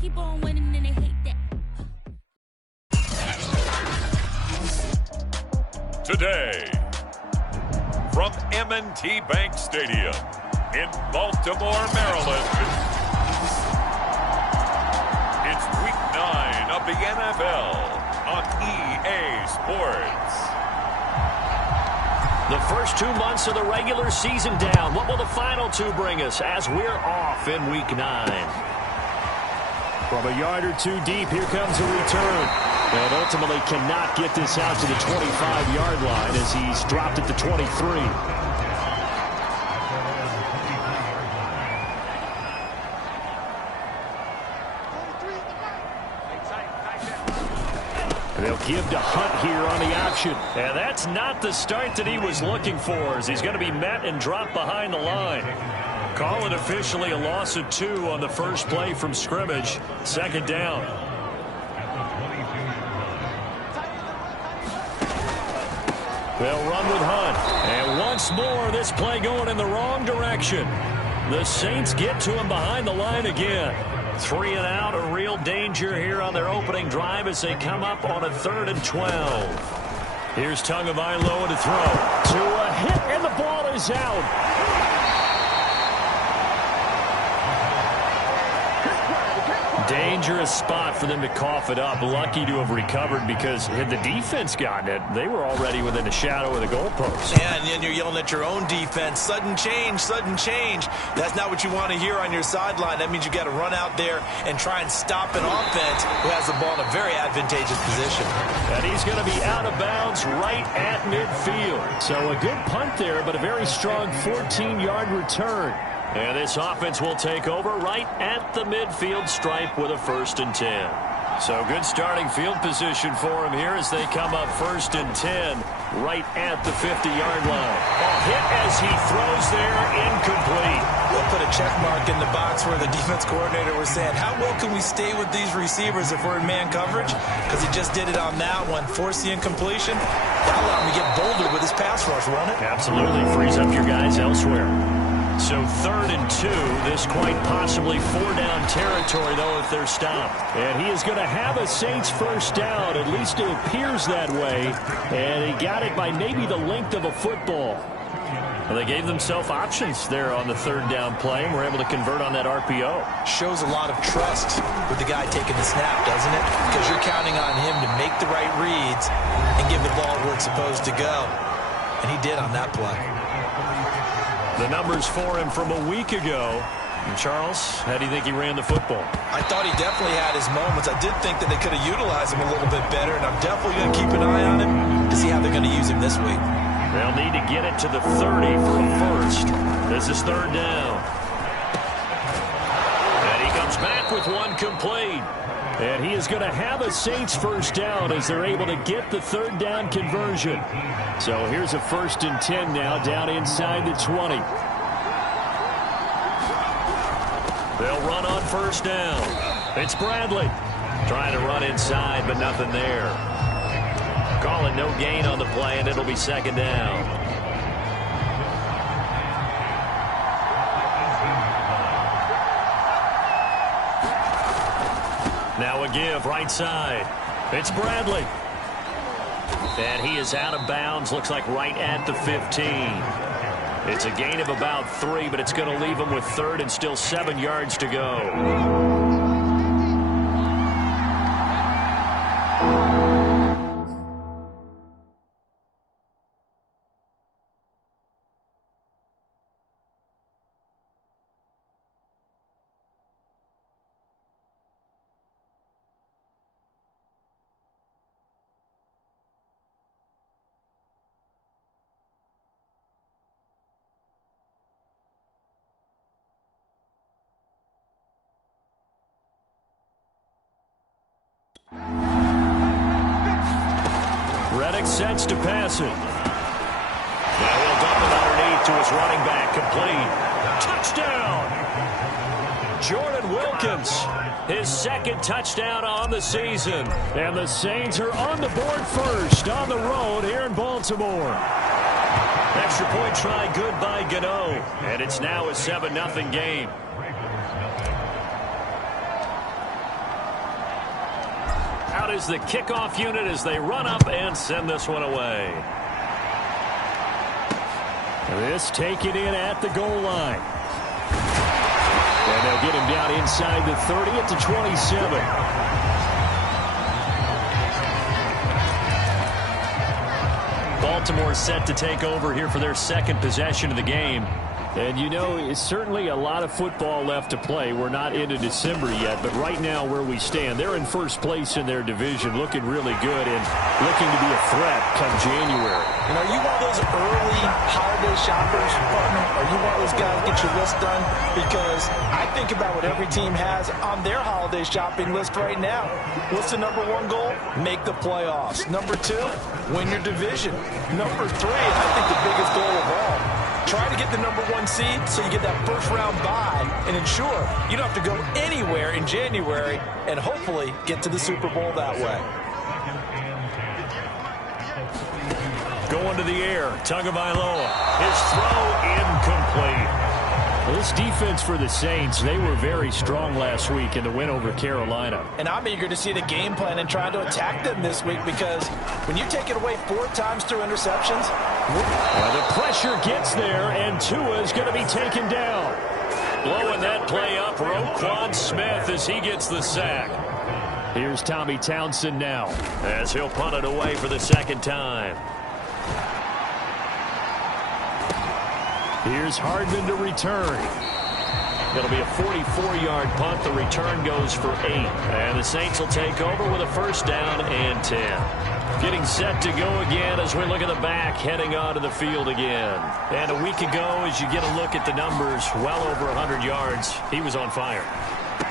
keep on winning and they hate that. Today, from M&T Bank Stadium in Baltimore, Maryland, it's Week 9 of the NFL on EA Sports. The first 2 months of the regular season down. What will the final 2 bring us as we're off in Week 9? From a yard or 2 deep, here comes a return. And ultimately cannot get this out to the 25-yard line as he's dropped at the 23. They'll give to Hunt here on the option. And that's not the start that he was looking for, as he's going to be met and dropped behind the line. Call it officially a loss of 2 on the first play from scrimmage. Second down. They'll run with Hunt. And once more, this play going in the wrong direction. The Saints get to him behind the line again. 3 and out, a real danger here on their opening drive as they come up on a 3rd and 12. Here's Tagovailoa to throw. To a hit, and the ball is out. Dangerous spot for them to cough it up. Lucky to have recovered, because had the defense gotten it, they were already within a shadow of the goalpost. Yeah, and then you're yelling at your own defense. Sudden change, sudden change. That's not what you want to hear on your sideline. That means you got to run out there and try and stop an offense who has the ball in a very advantageous position. And he's going to be out of bounds right at midfield. So a good punt there, but a very strong 14-yard return. And this offense will take over right at the midfield stripe with a 1st and 10. So good starting field position for him here as they come up 1st and 10 right at the 50-yard line. A hit as he throws there, incomplete. They'll put a check mark in the box where the defense coordinator was saying, how well can we stay with these receivers if we're in man coverage? Because he just did it on that one. Force the incompletion. That'll allow him to get bolder with his pass rush, won't it? Absolutely. Frees up your guys elsewhere. So 3rd and 2, this quite possibly 4-down territory, though, if they're stopped. And he is going to have a Saints first down. At least it appears that way. And he got it by maybe the length of a football. Well, they gave themselves options there on the 3rd down play, and were able to convert on that RPO. Shows a lot of trust with the guy taking the snap, doesn't it? Because you're counting on him to make the right reads and give the ball where it's supposed to go. And he did on that play. The numbers for him from a week ago. And Charles, how do you think he ran the football? I thought he definitely had his moments. I did think that they could have utilized him a little bit better, and I'm definitely going to keep an eye on him to see how they're going to use him this week. They'll need to get it to the 30 for a first. This is 3rd down. And he comes back with one complete. And he is going to have a Saints first down as they're able to get the 3rd down conversion. So here's a 1st and 10 now down inside the 20. They'll run on 1st down. It's Bradley trying to run inside, but nothing there. Call it no gain on the play, and it'll be 2nd down. Now a give right side. It's Bradley. And he is out of bounds. Looks like right at the 15. It's a gain of about 3, but it's going to leave him with 3rd and still 7 yards to go. Reddick sets to pass it. Now he'll dump it underneath to his running back, complete. Touchdown! Jordan Wilkins, his 2nd touchdown on the season. And the Saints are on the board first on the road here in Baltimore. Extra point try good by Gano. And it's now a 7-0 game. out is the kickoff unit as they run up and send this one away. This taken in at the goal line. And they'll get him down inside the 30 at the 27. Baltimore set to take over here for their second possession of the game. And, you know, it's certainly a lot of football left to play. We're not into December yet, but right now where we stand, they're in first place in their division, looking really good and looking to be a threat come January. And are you one of those early holiday shoppers, partner? Are you one of those guys get your list done? Because I think about what every team has on their holiday shopping list right now. What's the number one goal? Make the playoffs. Number two, win your division. Number three, and I think the biggest goal of all, try to get the number one seed so you get that first round bye and ensure you don't have to go anywhere in January and hopefully get to the Super Bowl that way. Going to the air, Tagovailoa. His throw incomplete. Well, this defense for the Saints, they were very strong last week in the win over Carolina. And I'm eager to see the game plan and try to attack them this week because when you take it away 4 times through interceptions. Well, the pressure gets there, and Tua is going to be taken down. Blowing that play up, Roquan Smith as he gets the sack. Here's Tommy Townsend now as he'll punt it away for the second time. Here's Hardman to return. It'll be a 44-yard punt. The return goes for 8. And the Saints will take over with a first down and 10. Getting set to go again as we look at the back, heading onto the field again. And a week ago, as you get a look at the numbers, well over 100 yards, he was on fire.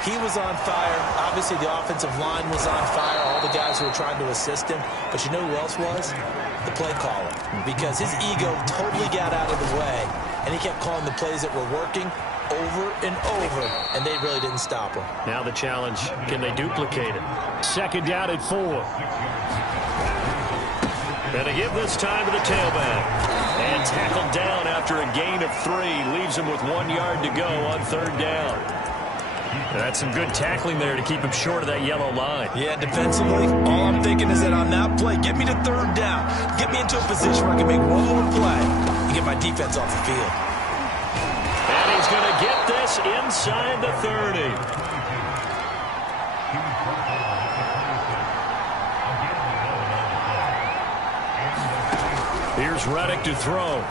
He was on fire. Obviously, the offensive line was on fire. All the guys who were trying to assist him. But you know who else was? The play caller. Because his ego totally got out of the way. And he kept calling the plays that were working over and over. And they really didn't stop him. Now the challenge, can they duplicate it? Second down at 4. And to give this time to the tailback. And tackled down after a gain of 3. Leaves him with 1 yard to go on third down. And that's some good tackling there to keep him short of that yellow line. Yeah, defensively, all I'm thinking is that on that play, get me to third down. Get me into a position where I can make one more play and get my defense off the field. And he's going to get this inside the 30. Here's Reddick to throw.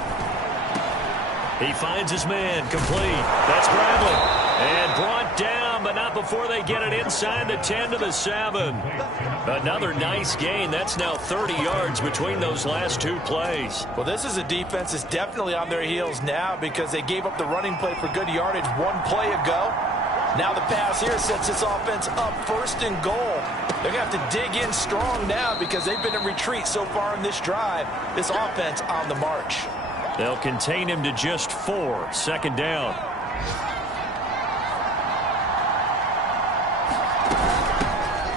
He finds his man, complete. That's Bradley. And brought down, but not before they get it inside the 10 to the 7. Another nice gain. That's now 30 yards between those last 2 plays. Well, this is a defense that's definitely on their heels now because they gave up the running play for good yardage 1 play ago. Now the pass here sets this offense up first and goal. They're going to have to dig in strong now because they've been in retreat so far in this drive. This offense on the march. They'll contain him to just 4. Second down.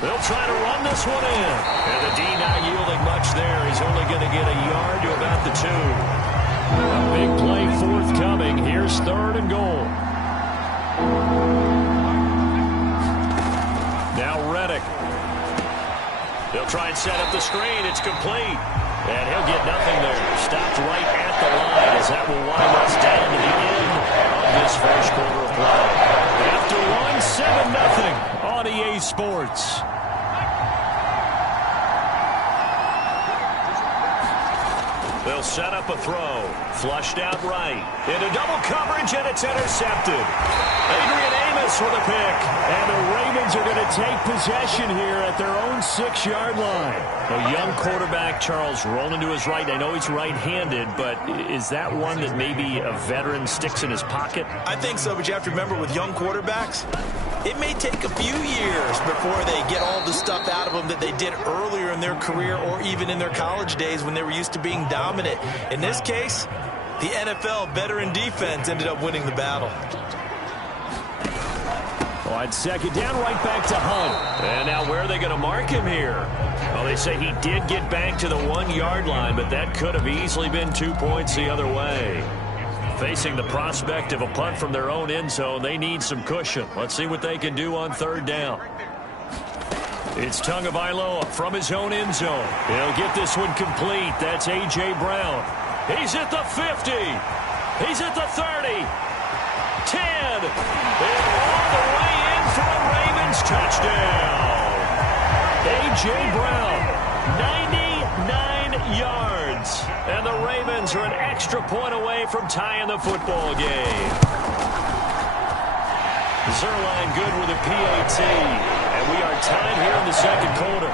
They'll try to run this one in. And the D not yielding much there. He's only going to get a yard to about the 2. A big play forthcoming. Here's third and goal. Now Reddick. They'll try and set up the screen. It's complete. And he'll get nothing there. Stopped right at the line as that will wind us down to the end of this first quarter of play. After 1, 7-0 on EA Sports. They'll set up a throw. Flushed out right. Into double coverage, and it's intercepted. Adrian Amos with a pick. And the Ravens are going to take possession here at their own 6-yard line. A young quarterback, Charles, rolling to his right. I know he's right-handed, but is that one that maybe a veteran sticks in his pocket? I think so, but you have to remember with young quarterbacks, it may take a few years before they get all the stuff out of them that they did earlier in their career or even in their college days when they were used to being dominant. In this case, the NFL veteran defense ended up winning the battle. On second down, right back to Hunt. And now where are they going to mark him here? Well, they say he did get back to the 1-yard line, but that could have easily been 2 points the other way. Facing the prospect of a punt from their own end zone, they need some cushion. Let's see what they can do on third down. It's Tagovailoa from his own end zone. He'll get this one complete. That's A.J. Brown. He's at the 50. He's at the 30. 10. And all the way in for a Ravens touchdown. A.J. Brown, 99 yards. And the Ravens are an extra point away from tying the football game. Zerline good with a PAT. And we are tied here in the second quarter.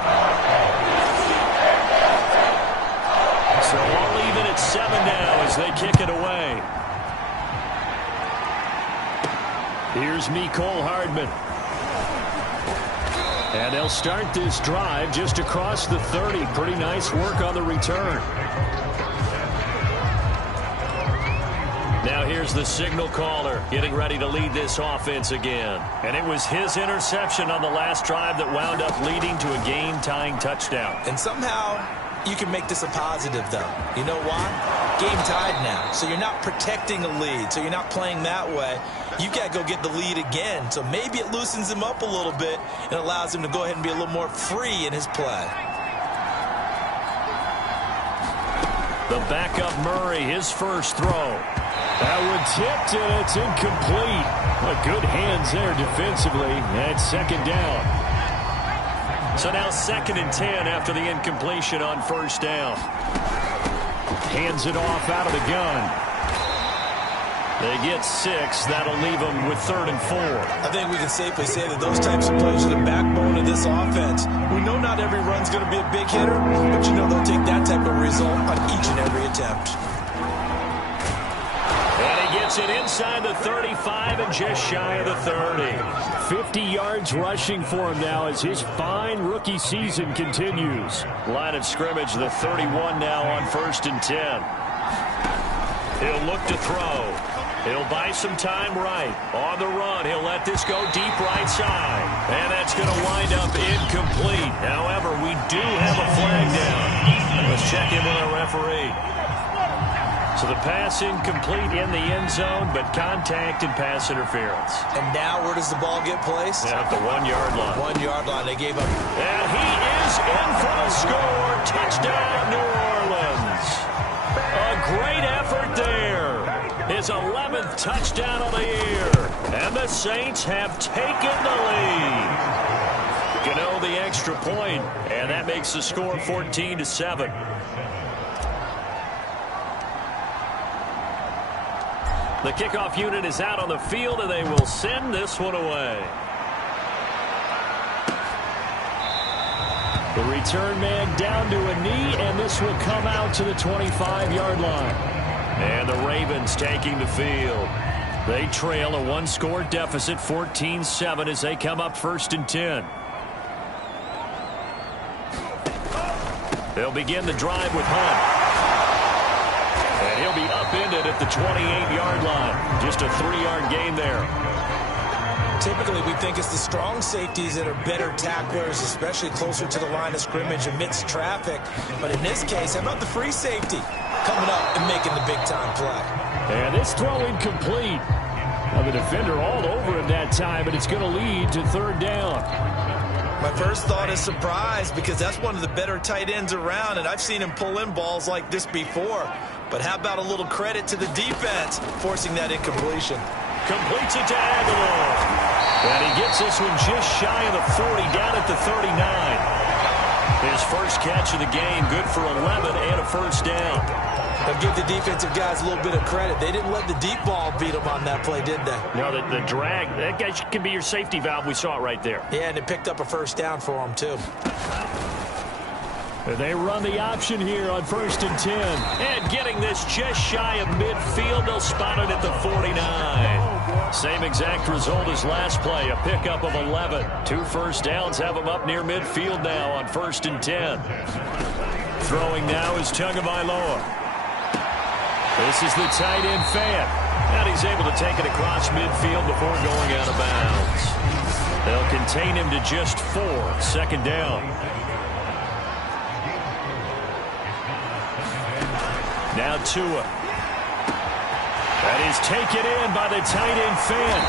So all even at 7 now as they kick it away. Here's Mecole Hardman. And they'll start this drive just across the 30. Pretty nice work on the return. Now here's the signal caller getting ready to lead this offense again. And it was his interception on the last drive that wound up leading to a game-tying touchdown. And somehow you can make this a positive, though. You know why? Game tied now. So you're not protecting a lead. So you're not playing that way. You've got to go get the lead again. So maybe it loosens him up a little bit and allows him to go ahead and be a little more free in his play. The backup Murray, his first throw. That one tipped, and it's incomplete. But good hands there defensively. That's second down. So now 2nd and 10 after the incompletion on first down. Hands it off out of the gun. They get 6. That'll leave them with 3rd and 4. I think we can safely say that those types of plays are the backbone of this offense. We know not every run's going to be a big hitter, but you know they'll take that type of result on each and every attempt. And he gets it inside the 35 and just shy of the 30. 50 yards rushing for him now as his fine rookie season continues. Line of scrimmage, the 31 now on 1st and 10. He'll look to throw. He'll buy some time right. On the run, he'll let this go deep right side. And that's going to wind up incomplete. However, we do have a flag down. Let's check in with our referee. So the pass incomplete in the end zone, but contact and pass interference. And now where does the ball get placed? Yeah, at the 1-yard line. 1-yard line. They gave up. And he is in for the score. Touchdown, New Orleans. A great effort there. His 11th touchdown of the year. And the Saints have taken the lead. Gano the extra point, and that makes the score 14-7. The kickoff unit is out on the field, and they will send this one away. The return man down to a knee, and this will come out to the 25-yard line. And the Ravens taking the field. They trail a 1-score deficit, 14-7, as they come up 1st and 10. They'll begin the drive with Hunt. And he'll be upended at the 28-yard line. Just a 3-yard gain there. Typically, we think it's the strong safeties that are better tacklers, especially closer to the line of scrimmage amidst traffic. But in this case, how about the free safety coming up and making the big-time play? And this throw incomplete. Well, the defender all over him that time, but it's going to lead to 3rd down. My first thought is surprise, because that's one of the better tight ends around, and I've seen him pull in balls like this before. But how about a little credit to the defense forcing that incompletion? Completes it to Aguilar. And he gets this one just shy of the 40, down at the 39. His first catch of the game, good for 11 and a first down. I'll give the defensive guys a little bit of credit. They didn't let the deep ball beat them on that play, did they? No, the drag, that guy can be your safety valve. We saw it right there. Yeah, and it picked up a first down for them, too. They run the option here on 1st and 10. And getting this just shy of midfield, they'll spot it at the 49. Same exact result as last play, a pickup of 11. 2 first downs have them up near midfield now on 1st and 10. Throwing now is Tagovailoa. This is the tight end Fant. And he's able to take it across midfield before going out of bounds. They'll contain him to just 4. 2nd down. Now Tua. That is taken in by the tight end Fant.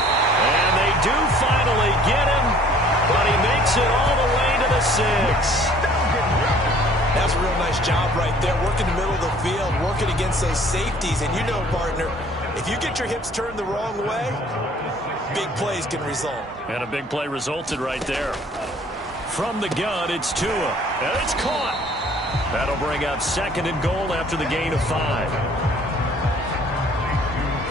And they do finally get him, but he makes it all the way to the the 6. That's a real nice job right there, working the middle of the field, working against those safeties. And you know, partner, if you get your hips turned the wrong way, big plays can result. And a big play resulted right there. From the gun, it's Tua. And it's caught. That'll bring up 2nd and goal after the gain of 5.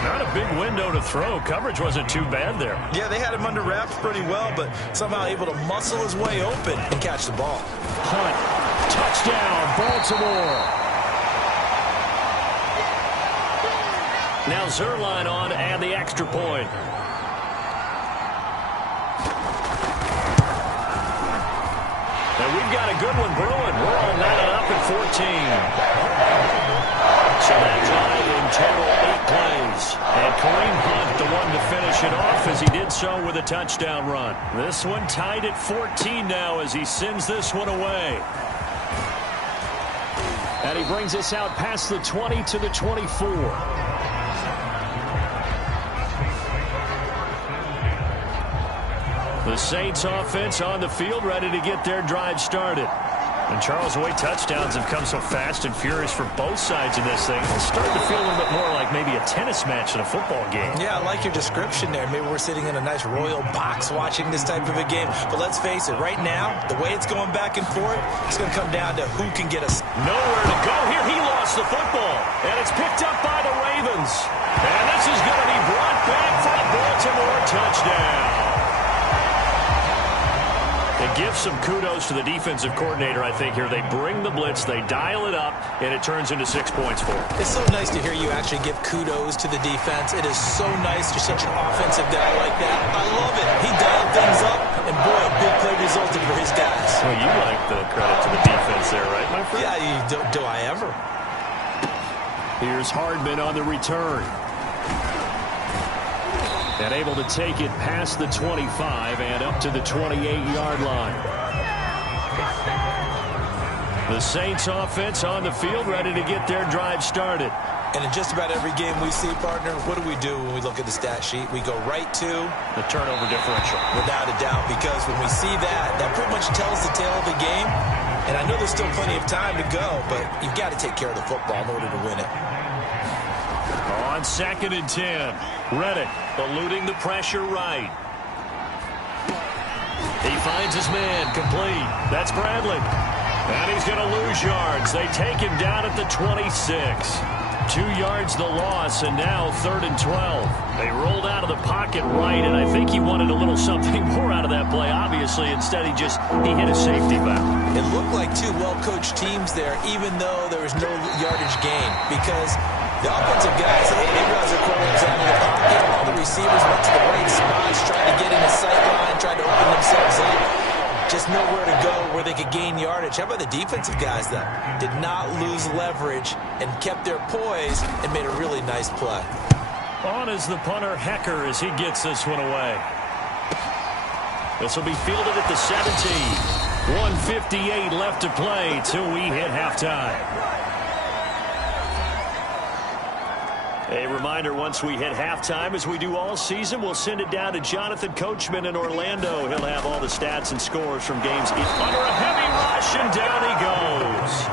Not a big window to throw. Coverage wasn't too bad there. Yeah, they had him under wraps pretty well, but somehow able to muscle his way open and catch the ball. Hunt. Touchdown, Baltimore. Now Zerline on and the extra point. And we've got a good one brewing. We're all knotted up at 14. So that drive in total 8 plays. And Kareem Hunt, the one to finish it off, as he did so with a touchdown run. This one tied at 14 now as he sends this one away. And he brings us out past the 20 to the 24. The Saints offense on the field, ready to get their drive started. And Charles, the way touchdowns have come so fast and furious for both sides of this thing, it's starting to feel a little bit more like maybe a tennis match than a football game. Yeah, I like your description there. Maybe we're sitting in a nice royal box watching this type of a game. But let's face it, right now, the way it's going back and forth, it's going to come down to who can get us. Nowhere to go here. He lost the football. And it's picked up by the Ravens. And this is going to be brought back for a Baltimore touchdown. It gives some kudos to the defensive coordinator, I think, here. They bring the blitz, they dial it up, and it turns into 6 points for them. It's so nice to hear you actually give kudos to the defense. It is so nice. You're such an offensive guy like that. I love it. He dialed things up, and boy, a big play resulted for his guys. Well, you like the credit to the defense there, right, my friend? Yeah, do I ever? Here's Hardman on the return. And able to take it past the 25 and up to the 28-yard line. The Saints offense on the field, ready to get their drive started. And in just about every game we see, partner, what do when we look at the stat sheet? We go right to the turnover differential. Without a doubt, because when we see that, that pretty much tells the tale of the game. And I know there's still plenty of time to go, but you've got to take care of the football in order to win it. On 2nd and 10, Reddick eluding the pressure right. He finds his man, complete. That's Bradley. And he's going to lose yards. They take him down at the 26. 2 yards the loss, and now 3rd and 12. They rolled out of the pocket right, and I think he wanted a little something more out of that play, obviously. Instead, he hit a safety valve. It looked like two well-coached teams there, even though there was no yardage gain, because the offensive guys, they realized their quarterback's out of the pocket. All the receivers went to the right spots, tried to get in the sight line, tried to open themselves up. Just nowhere to go where they could gain yardage. How about the defensive guys, though? Did not lose leverage and kept their poise and made a really nice play. On is the punter, Hecker, as he gets this one away. This will be fielded at the 17. 1:58 left to play till we hit halftime. A reminder, once we hit halftime, as we do all season, we'll send it down to Jonathan Coachman in Orlando. He'll have all the stats and scores from games under a heavy rush, and down he goes.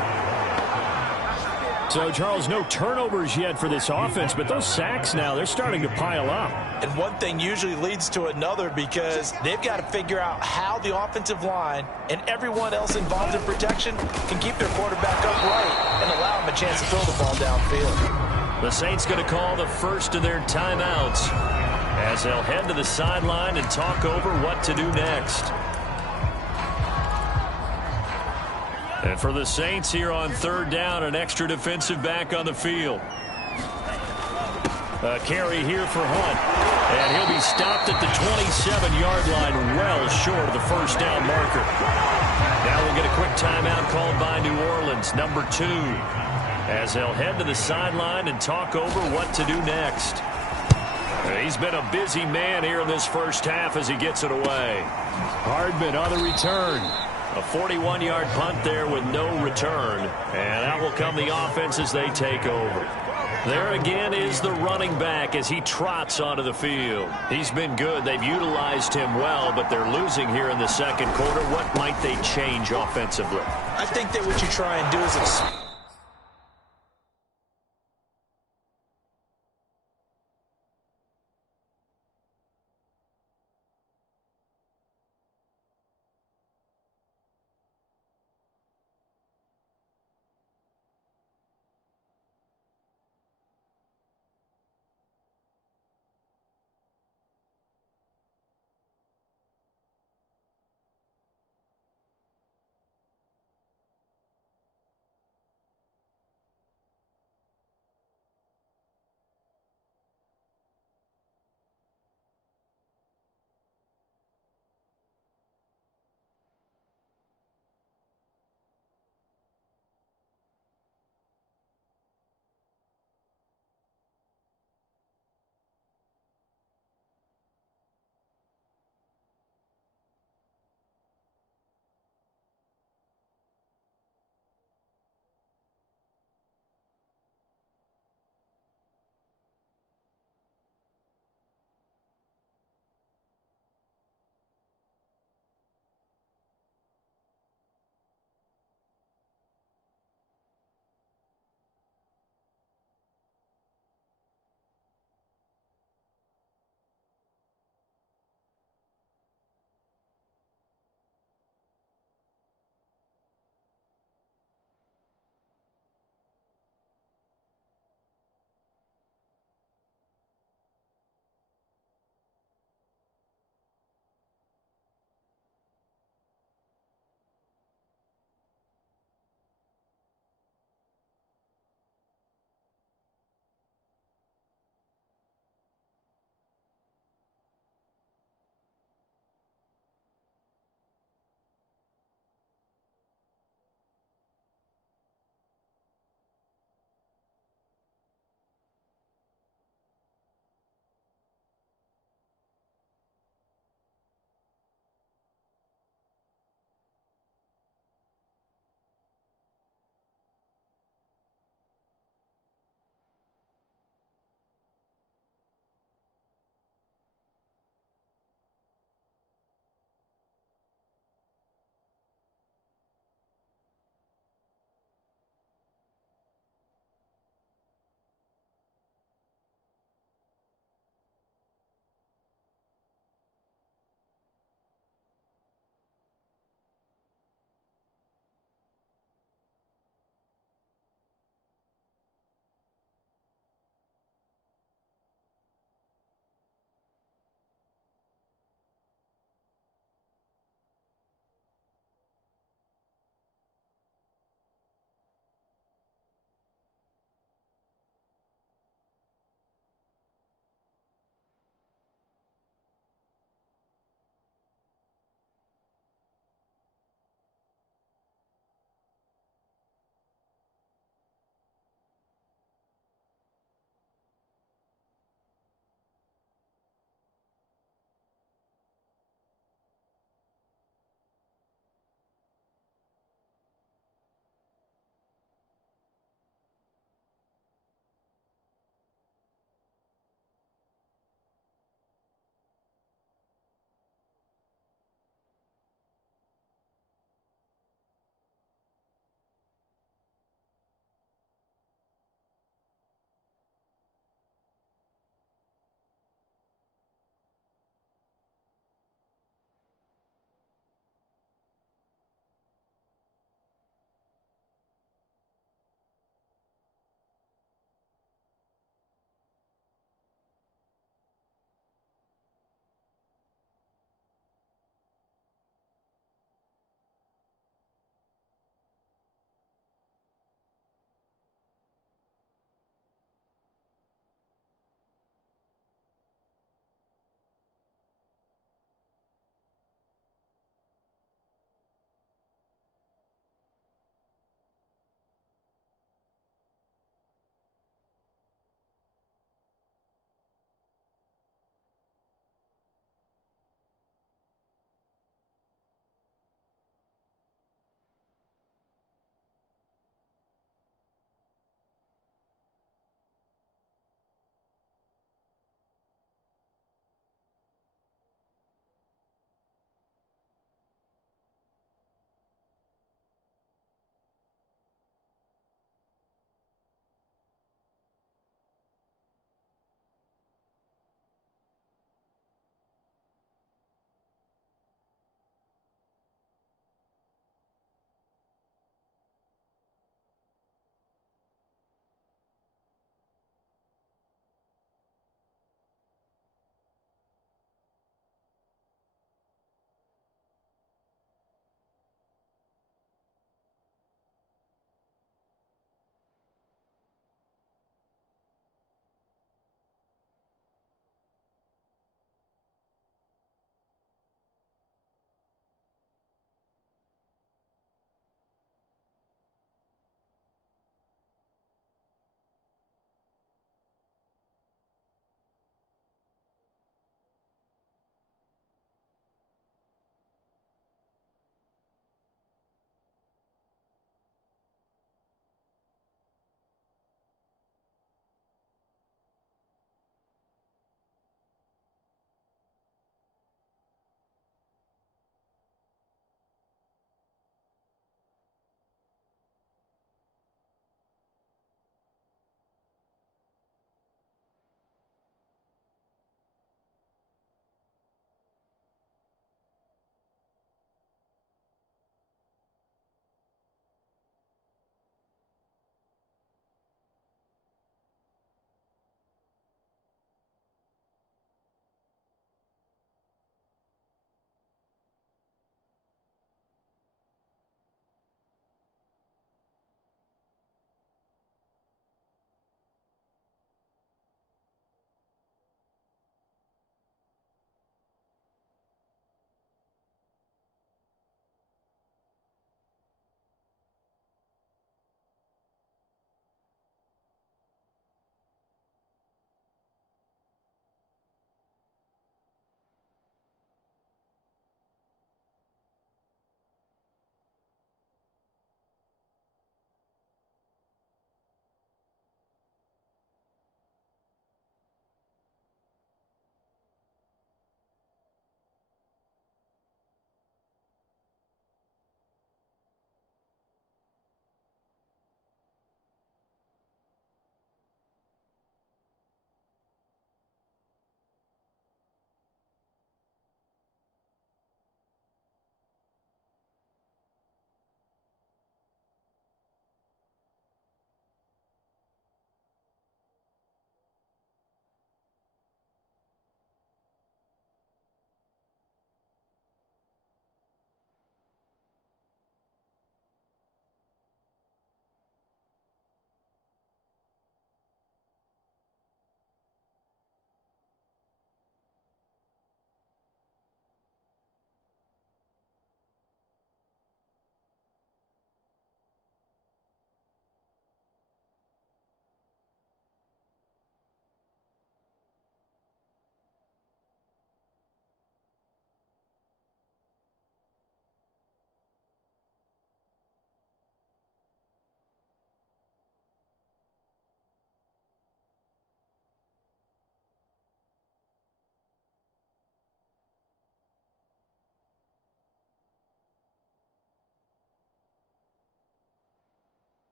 So, Charles, no turnovers yet for this offense, but those sacks now, they're starting to pile up. And one thing usually leads to another, because they've got to figure out how the offensive line and everyone else involved in protection can keep their quarterback upright and allow him a chance to throw the ball downfield. The Saints going to call the first of their timeouts as they'll head to the sideline and talk over what to do next. And for the Saints here on 3rd down, an extra defensive back on the field. A carry here for Hunt. And he'll be stopped at the 27-yard line, well short of the first down marker. Now we'll get a quick timeout called by New Orleans, number 2. As they'll head to the sideline and talk over what to do next. He's been a busy man here in this first half as he gets it away. Hardman on the return. A 41-yard punt there with no return. And out will come the offense as they take over. There again is the running back as he trots onto the field. He's been good. They've utilized him well, but they're losing here in the second quarter. What might they change offensively? I think that what you try and do is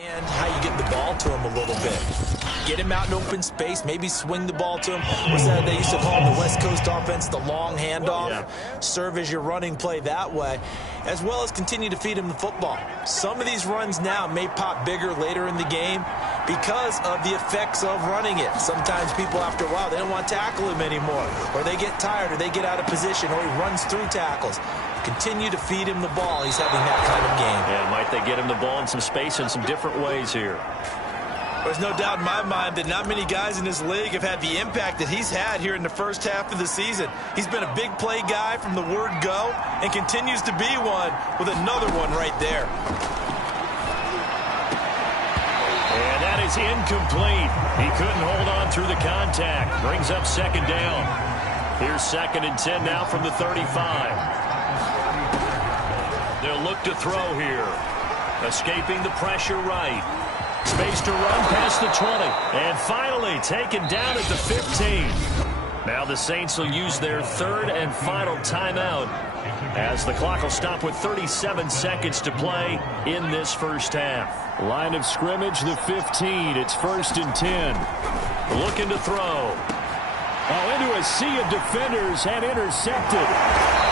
And how you get the ball to him a little bit. Get him out in open space, maybe swing the ball to him. What's that they used to call in the West Coast offense, the long handoff? Yeah. Serve as your running play that way, as well as continue to feed him the football. Some of these runs now may pop bigger later in the game because of the effects of running it. Sometimes people, after a while, they don't want to tackle him anymore, or they get tired, or they get out of position, or he runs through tackles. Continue to feed him the ball. He's having that kind of game. Yeah, might they get him the ball in some space in some different ways here. There's no doubt in my mind that not many guys in this league have had the impact that he's had here in the first half of the season. He's been a big play guy from the word go and continues to be one with another one right there. And that is incomplete. He couldn't hold on through the contact. Brings up second down. Here's 2nd and 10 now from the 35. They'll look to throw here. Escaping the pressure right. Space to run past the 20. And finally taken down at the 15. Now the Saints will use their 3rd and final timeout as the clock will stop with 37 seconds to play in this first half. Line of scrimmage, the 15. It's 1st and 10. Looking to throw. Oh, into a sea of defenders and intercepted.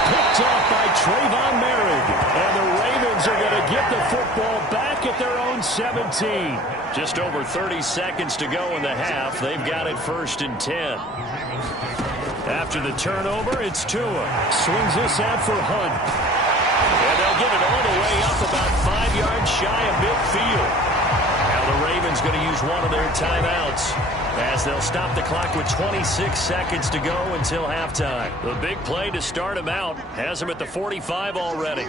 Picked off by Trayvon Merrick. And the Ravens are going to get the football back at their own 17. Just over 30 seconds to go in the half. They've got it 1st and 10. After the turnover, it's Tua. Swings this out for Hunt. And they'll get it all the way up about 5 yards shy of midfield. Now the Ravens going to use one of their timeouts as they'll stop the clock with 26 seconds to go until halftime. The big play to start him out has him at the 45 already.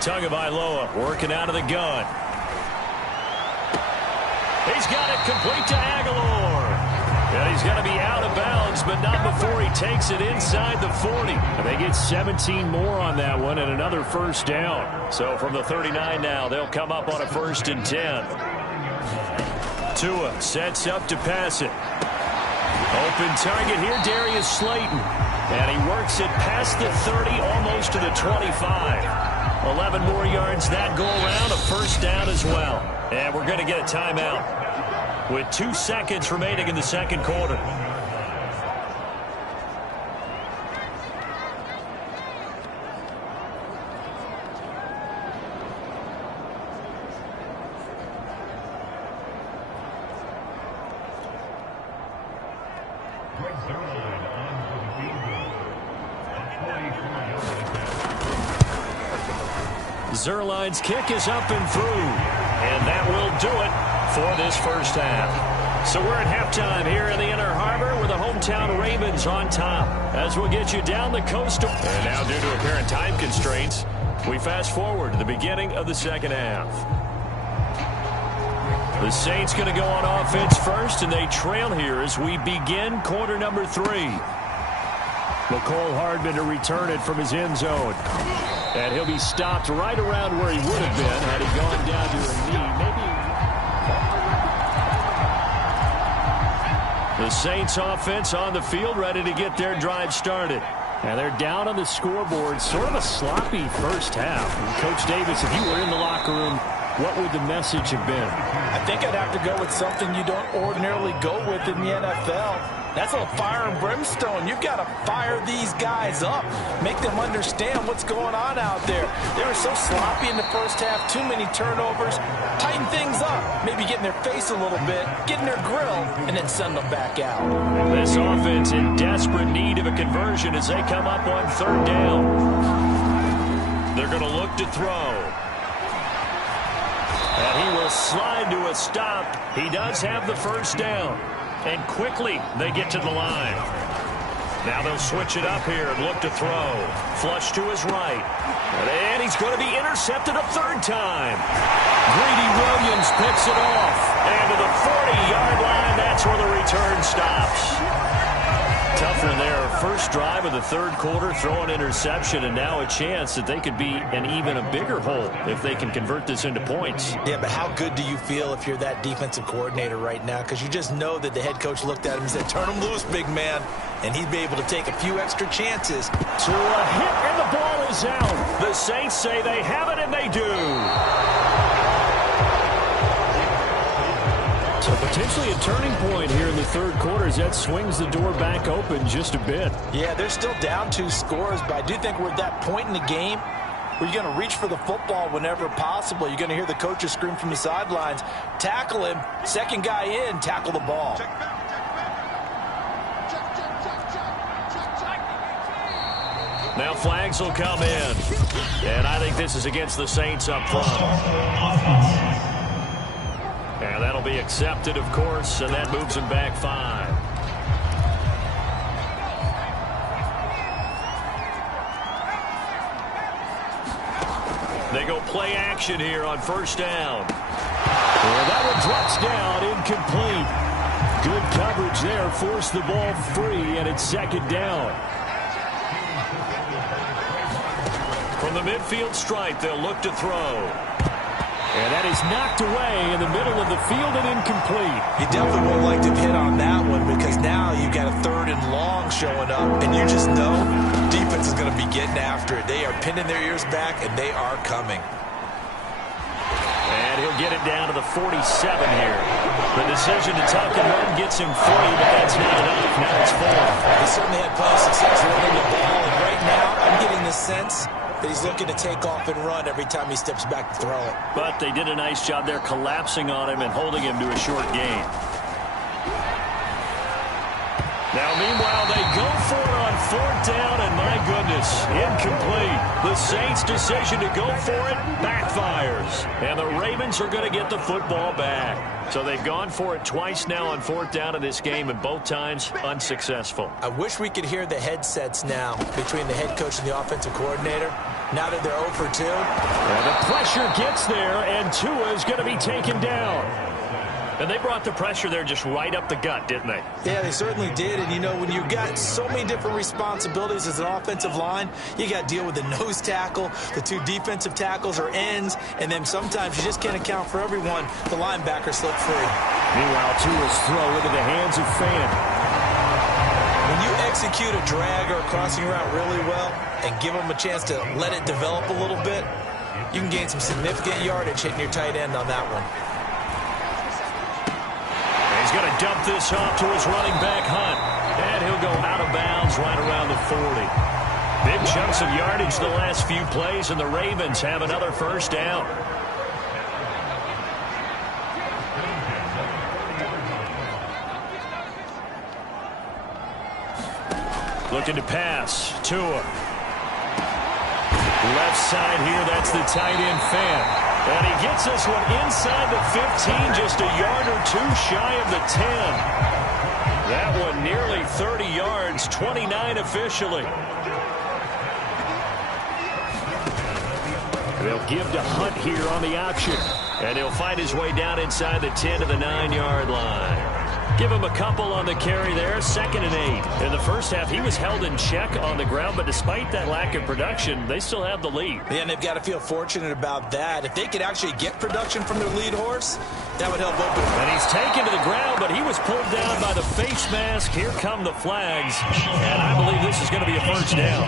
Tagovailoa working out of the gun. He's got it complete to Aguilar. And he's going to be out of bounds, but not before he takes it inside the 40. And they get 17 more on that one and another first down. So from the 39 now, they'll come up on a 1st and 10. Tua sets up to pass it. Open target here, Darius Slayton. And he works it past the 30, almost to the 25. 11 more yards that go around, a first down as well. And we're going to get a timeout with 2 seconds remaining in the second quarter. Zerline's kick is up and through. And that will do it for this first half. So we're at halftime here in the Inner Harbor with the hometown Ravens on top as we'll get you down the coast. And now, due to apparent time constraints, we fast forward to the beginning of the second half. The Saints going to go on offense first, and they trail here as we begin quarter number 3. McCole Hardman to return it from his end zone. And he'll be stopped right around where he would have been had he gone down to a knee. Maybe. The Saints offense on the field, ready to get their drive started. And they're down on the scoreboard. Sort of a sloppy first half. And Coach Davis, if you were in the locker room, what would the message have been? I think I'd have to go with something you don't ordinarily go with in the NFL. That's a fire and brimstone. You've got to fire these guys up. Make them understand what's going on out there. They were so sloppy in the first half. Too many turnovers. Tighten things up. Maybe get in their face a little bit. Get in their grill. And then send them back out. This offense in desperate need of a conversion as they come up on 3rd down. They're going to look to throw. And he will slide to a stop. He does have the first down. And quickly, they get to the line. Now they'll switch it up here and look to throw. Flush to his right. And he's going to be intercepted a 3rd time. Greedy Williams picks it off. And to the 40-yard line, that's where the return stops. Tough one there. First drive of the 3rd quarter, throw an interception, and now a chance that they could be in even a bigger hole if they can convert this into points. Yeah, but how good do you feel if you're that defensive coordinator right now? Because you just know that the head coach looked at him and said, turn him loose, big man. And he'd be able to take a few extra chances. To a hit, and the ball is out. The Saints say they have it, and they do. So potentially a turning point here in the third quarter as that swings the door back open just a bit. Yeah, they're still down 2 scores, but I do think we're at that point in the game where you're going to reach for the football whenever possible. You're going to hear the coaches scream from the sidelines, tackle him, second guy in, tackle the ball. Now flags will come in. And I think this is against the Saints up front. And that'll be accepted, of course, and that moves him back 5. They go play action here on first down. And that one drops down, incomplete. Good coverage there, forced the ball free, and it's second down. From the midfield stripe, they'll look to throw. And that is knocked away in the middle of the field and incomplete. You definitely would like to hit on that one because now you've got a 3rd and long showing up, and you just know defense is going to be getting after it. They are pinning their ears back, and they are coming. And he'll get it down to the 47 here. The decision to tuck and run gets him free, but that's not enough. Now it's 4. He certainly had plenty of success running the ball, and right now I'm getting the sense that he's looking to take off and run every time he steps back to throw it. But they did a nice job there collapsing on him and holding him to a short gain. Now, meanwhile, they go for it on 4th down, and my goodness, incomplete. The Saints' decision to go for it backfires. And the Ravens are going to get the football back. So they've gone for it twice now on 4th down in this game, and both times unsuccessful. I wish we could hear the headsets now between the head coach and the offensive coordinator. Now that they're 0 for 2. And the pressure gets there, and Tua is going to be taken down. And they brought the pressure there just right up the gut, didn't they? Yeah, they certainly did. And, you know, when you've got so many different responsibilities as an offensive line, you got to deal with the nose tackle, the 2 defensive tackles or ends, and then sometimes you just can't account for everyone. The linebacker slipped free. Meanwhile, Tua's throw into the hands of Fan. When you execute a drag or a crossing route really well and give them a chance to let it develop a little bit, you can gain some significant yardage hitting your tight end on that one. He's going to dump this off to his running back, Hunt. And he'll go out of bounds right around the 40. Big chunks of yardage the last few plays, and the Ravens have another first down. Looking to pass. Tua. Left side here, that's the tight end Fan. And he gets this one inside the 15, just a yard or 2 shy of the 10. That one nearly 30 yards, 29 officially. They'll give to Hunt here on the option. And he'll find his way down inside the 10 to the 9-yard line. Give him a couple on the carry there, 2nd and 8. In the first half, he was held in check on the ground, but despite that lack of production, they still have the lead. Yeah, and they've got to feel fortunate about that. If they could actually get production from their lead horse, that would help open. And he's taken to the ground, but he was pulled down by the face mask. Here come the flags, and I believe this is going to be a first down.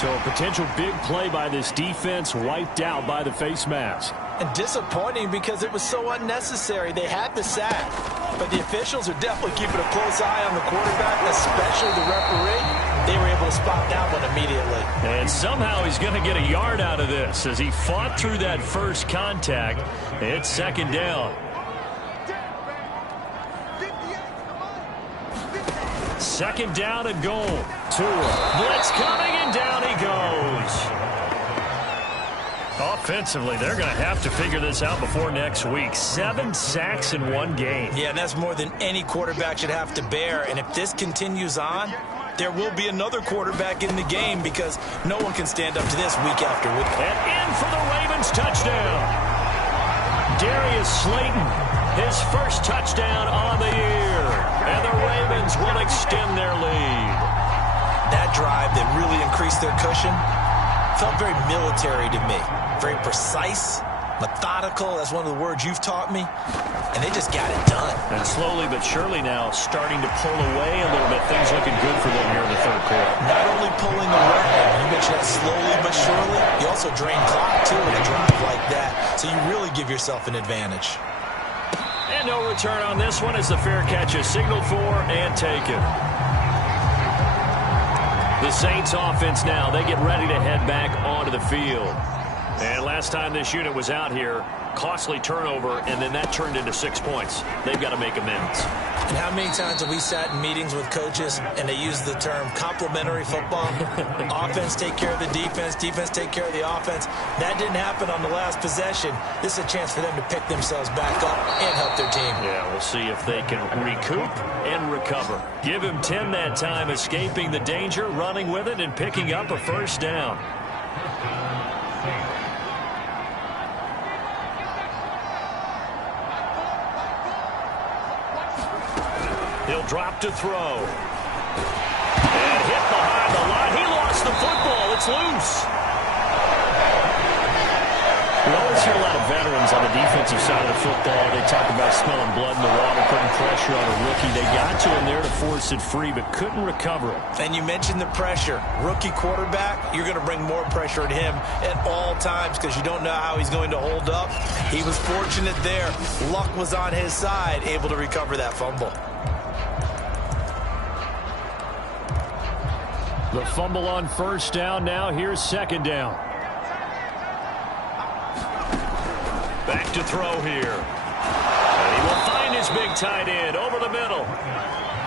So a potential big play by this defense wiped out by the face mask. And disappointing because it was so unnecessary. They had the sack, but the officials are definitely keeping a close eye on the quarterback, especially the referee. They were able to spot that one immediately. And somehow he's going to get a yard out of this as he fought through that first contact. It's 2nd down. 2nd down and goal. Tua. Blitz coming, and down he goes. Offensively, they're going to have to figure this out before next week. 7 sacks in 1 game. Yeah, and that's more than any quarterback should have to bear. And if this continues on, there will be another quarterback in the game because no one can stand up to this week after week. And in for the Ravens touchdown. Darius Slayton, his first touchdown on the year. And the Ravens will extend their lead. That drive that really increased their cushion felt very military to me. Very precise, methodical. That's one of the words you've taught me. and they just got it done. And slowly but surely now starting to pull away a little bit. Things looking good for them here in the third quarter. Not only pulling away, you mentioned that slowly but surely, you also drain clock too in a drive like that, so you really give yourself an advantage. And no return on this one as the fair catch is signaled for and taken. The Saints offense now, they get ready to head back onto the field. And last time this unit was out here, costly turnover, and then that turned into 6 points. They've got to make amends. And how many times have we sat in meetings with coaches and they use the term complementary football? Offense take care of the defense, defense take care of the offense. That didn't happen on the last possession. This is a chance for them to pick themselves back up and help their team. Yeah, we'll see if they can recoup and recover. Give him 10 that time, escaping the danger, running with it, and picking up a first down. He'll drop to throw. And hit behind the line. He lost the football. It's loose. We always hear a lot of veterans on the defensive side of the football. They talk about smelling blood in the water, putting pressure on a rookie. They got to him there to force it free, but couldn't recover it. And you mentioned the pressure. Rookie quarterback, you're going to bring more pressure at him at all times because you don't know how he's going to hold up. He was fortunate there. Luck was on his side, able to recover that fumble. The fumble on first down. Now here's second down. Back to throw here. And he will find his big tight end over the middle.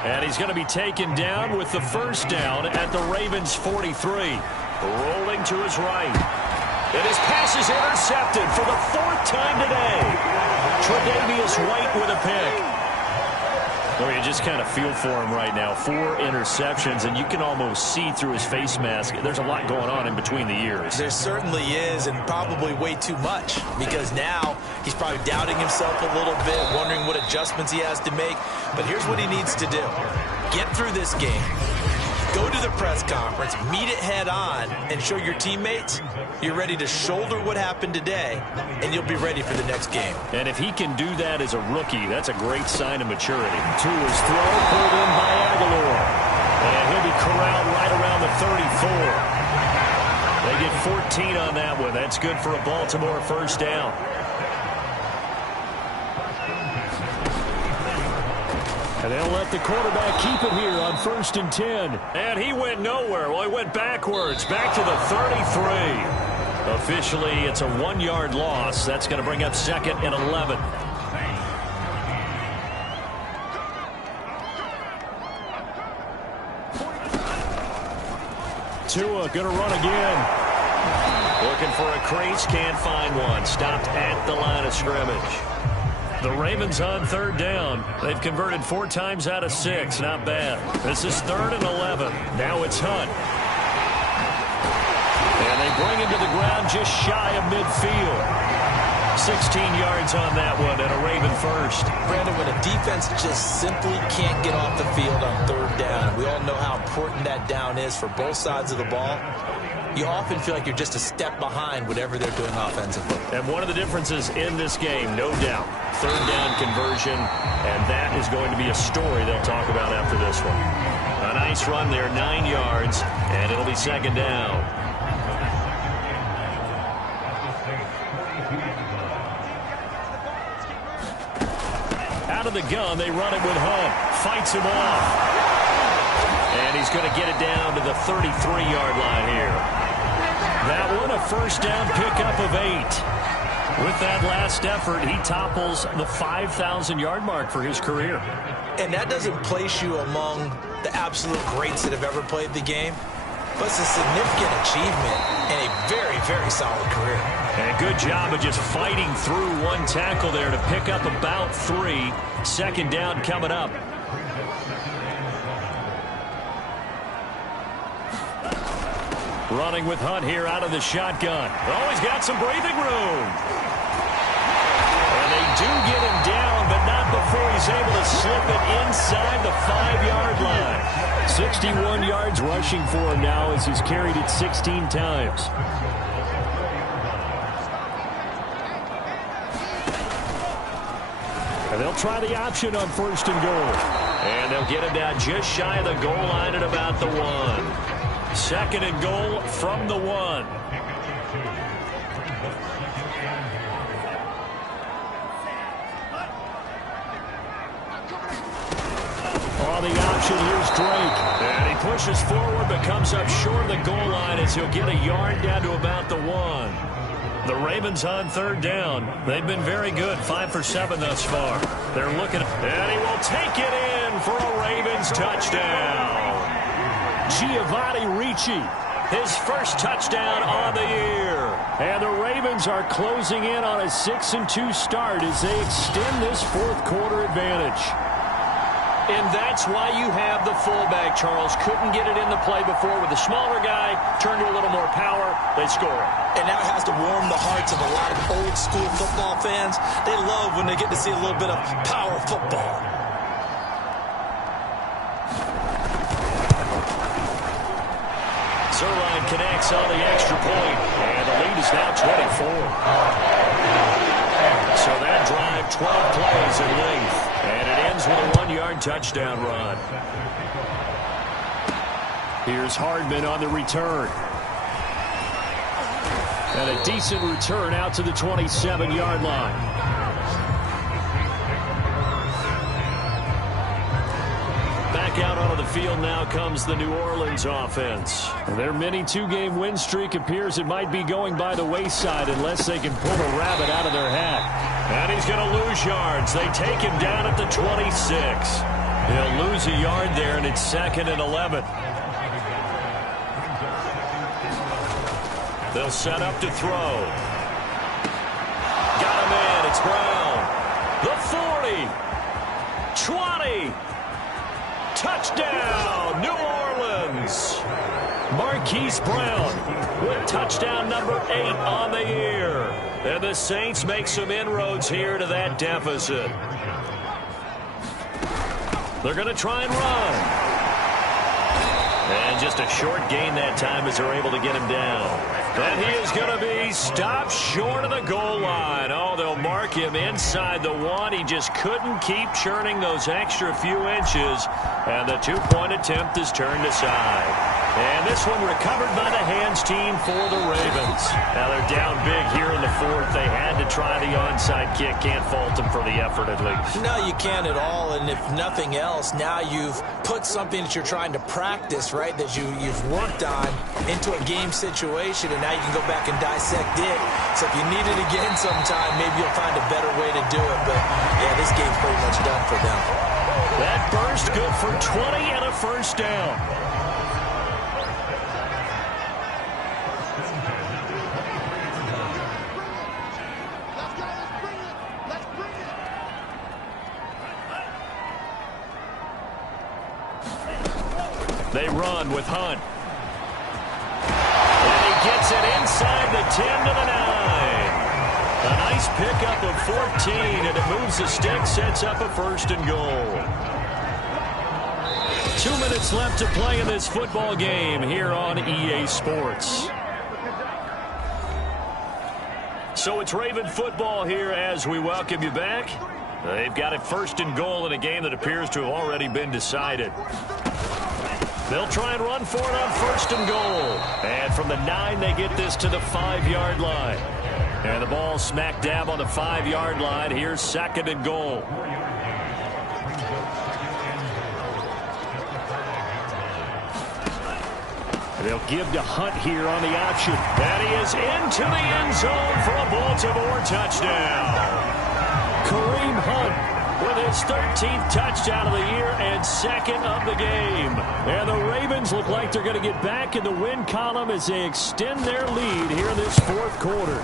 And he's going to be taken down with the first down at the Ravens 43. Rolling to his right. And his pass is intercepted for the 4th time today. Tre'Davious White with a pick. Well, you just kind of feel for him right now. 4 interceptions, and you can almost see through his face mask. There's a lot going on in between the ears. There certainly is, and probably way too much, because now he's probably doubting himself a little bit, wondering what adjustments he has to make. But here's what he needs to do. Get through this game. Go to the press conference, meet it head on, and show your teammates you're ready to shoulder what happened today, and you'll be ready for the next game. And if he can do that as a rookie, that's a great sign of maturity. To his throw, pulled in by Aguilar. And he'll be corralled right around the 34. They get 14 on that one. That's good for a Baltimore first down. And they'll let the quarterback keep it here on 1st and 10. And he went nowhere. Well, he went backwards, back to the 33. Officially, it's a 1-yard loss. That's going to bring up 2nd and 11. Tua going to run again. Looking for a crease, can't find one. Stopped at the line of scrimmage. The Ravens on 3rd down. They've converted 4 times out of 6. Not bad. This is 3rd and 11. Now it's Hunt. And they bring him to the ground just shy of midfield. 16 yards on that one and a Raven first. Brandon, when a defense just simply can't get off the field on 3rd down, we all know how important that down is for both sides of the ball. You often feel like you're just a step behind whatever they're doing offensively. And one of the differences in this game, no doubt, 3rd down conversion, and that is going to be a story they'll talk about after this one. A nice run there, 9 yards, and it'll be 2nd down. Out of the gun, they run it with Hunt. Fights him off. And he's going to get it down to the 33-yard line here. That one, a first down pickup of 8. With that last effort, he topples the 5,000-yard mark for his career. And that doesn't place you among the absolute greats that have ever played the game, but it's a significant achievement and a very, very solid career. And a good job of just fighting through one tackle there to pick up about 3. 2nd down coming up. Running with Hunt here out of the shotgun. Oh, he's got some breathing room. And they do get him down, but not before he's able to slip it inside the 5-yard line. 61 yards rushing for him now as he's carried it 16 times. And they'll try the option on 1st and goal. And they'll get him down just shy of the goal line at about the 1. 2nd and goal from the 1. On the option, here's Drake. And he pushes forward, but comes up short of the goal line as he'll get a yard down to about the 1. The Ravens on 3rd down. They've been very good, 5 for 7 thus far. They're looking, and he will take it in for a Ravens touchdown. Giovanni Ricci, his first touchdown on the year. And the Ravens are closing in on a 6-2 start as they extend this 4th quarter advantage. And that's why you have the fullback, Charles. Couldn't get it in the play before with the smaller guy. Turned to a little more power. They score. And now it has to warm the hearts of a lot of old-school football fans. They love when they get to see a little bit of power football. Zerline connects on the extra point. And the lead is now 24. So that drive, 12 plays in length. And it ends with a 1-yard touchdown run. Here's Hardman on the return. And a decent return out to the 27-yard line. Back out onto the field now comes the New Orleans offense. Their mini 2-game win streak appears it might be going by the wayside unless they can pull a rabbit out of their hat. And he's going to lose yards. They take him down at the 26. He'll lose a yard there, and it's 2nd and 11. They'll set up to throw. Got him in. It's Brown. The 40. 20. Touchdown, New Orleans. Marquise Brown with touchdown number 8 on the year. And the Saints make some inroads here to that deficit. They're going to try and run. And just a short gain that time as they're able to get him down. And he is going to be stopped short of the goal line. Oh, they'll mark him inside the 1. He just couldn't keep churning those extra few inches. And the 2-point attempt is turned aside. And this one recovered by the hands team for the Ravens. Now they're down big here in the 4th. They had to try the onside kick. Can't fault them for the effort at least. No, you can't at all. And if nothing else, now you've put something that you're trying to practice, right, that you've worked on into a game situation, and now you can go back and dissect it. So if you need it again sometime, maybe you'll find a better way to do it. But, yeah, this game's pretty much done for them. That burst good for 20 and a first down. They run with Hunt. And he gets it inside the 10 to the 9. A nice pickup of 14, and it moves the stick, sets up a 1st and goal. 2 minutes left to play in this football game here on EA Sports. So it's Raven football here as we welcome you back. They've got it 1st and goal in a game that appears to have already been decided. They'll try and run for it on 1st and goal. And from the 9, they get this to the 5-yard line. And the ball smack dab on the 5-yard line. Here's 2nd and goal. They'll give to Hunt here on the option. And he is into the end zone for a Baltimore touchdown. Kareem Hunt with his 13th touchdown of the year and 2nd of the game. And the Ravens look like they're going to get back in the win column as they extend their lead here in this 4th quarter.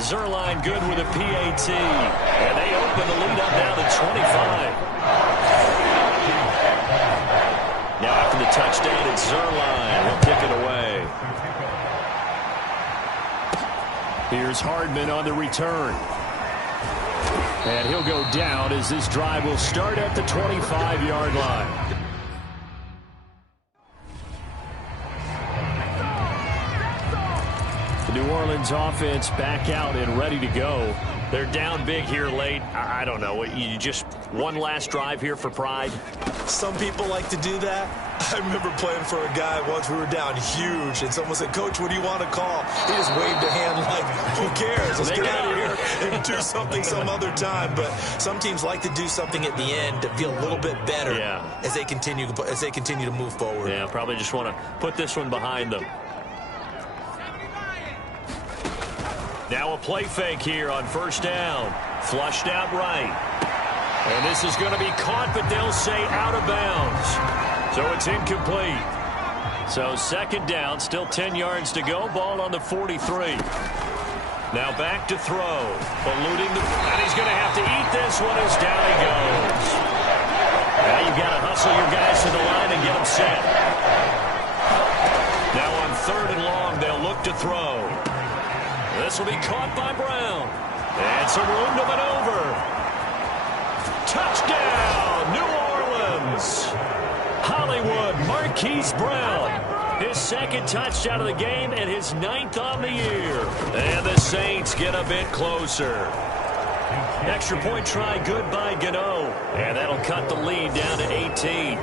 Zerline good with a PAT. And they open the lead up now to 25. Now after the touchdown, it's Zerline. He'll kick it away. Here's Hardman on the return. And he'll go down as this drive will start at the 25-yard line. The New Orleans offense back out and ready to go. They're down big here late. I don't know. You just one last drive here for pride? Some people like to do that. I remember playing for a guy once. We were down huge, and someone said, "Coach, what do you want to call?" He just waved a hand like, "Who cares? Let's get out of here and do something some other time." But some teams like to do something at the end to feel a little bit better as they continue to move forward. Yeah, probably just want to put this one behind them. Now a play fake here on first down. Flushed out right. And this is going to be caught, but they'll say out of bounds. So it's incomplete. So second down, still 10 yards to go. Ball on the 43. Now back to throw. Eluding and he's going to have to eat this one as down he goes. Now you've got to hustle your guys to the line and get them set. Now on third and long, they'll look to throw. This will be caught by Brown. And some room to maneuver. Touchdown, New Orleans. Hollywood Marquise Brown. His second touchdown of the game and his 9th on the year. And the Saints get a bit closer. Extra point try good by Gano. And that'll cut the lead down to 18.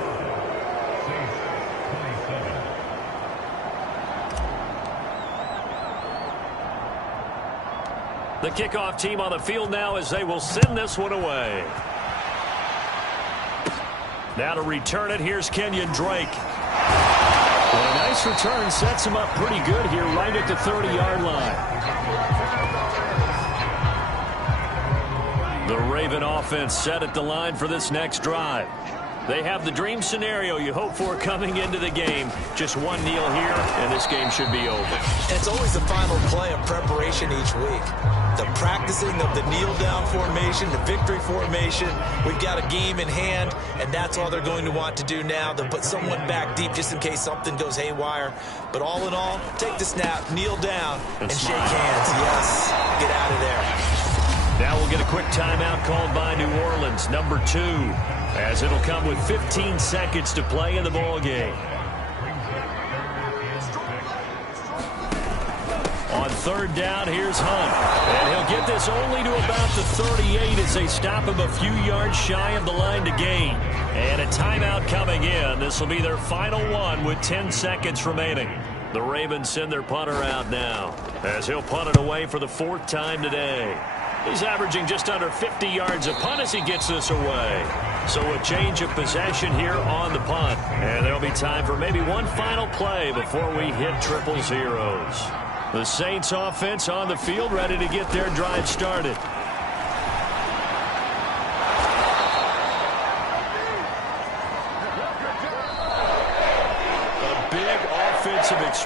The kickoff team on the field now as they will send this one away. Now to return it, here's Kenyon Drake. And a nice return sets him up pretty good here right at the 30-yard line. The Raven offense set at the line for this next drive. They have the dream scenario you hope for coming into the game. Just one kneel here, and this game should be over. And it's always the final play of preparation each week. The practicing of the kneel-down formation, the victory formation. We've got a game in hand, and that's all they're going to want to do now. They'll put someone back deep just in case something goes haywire. But all in all, take the snap, kneel down, and shake hands. Yes, get out of there. Now we'll get a quick timeout called by New Orleans, number 2, as it'll come with 15 seconds to play in the ball game. On third down, here's Hunt. And he'll get this only to about the 38 as they stop him a few yards shy of the line to gain. And a timeout coming in. This will be their final one with 10 seconds remaining. The Ravens send their punter out now as he'll punt it away for the 4th time today. He's averaging just under 50 yards a punt as he gets this away. So a change of possession here on the punt. And there'll be time for maybe one final play before we hit triple zeros. The Saints offense on the field ready to get their drive started. A big offensive experience.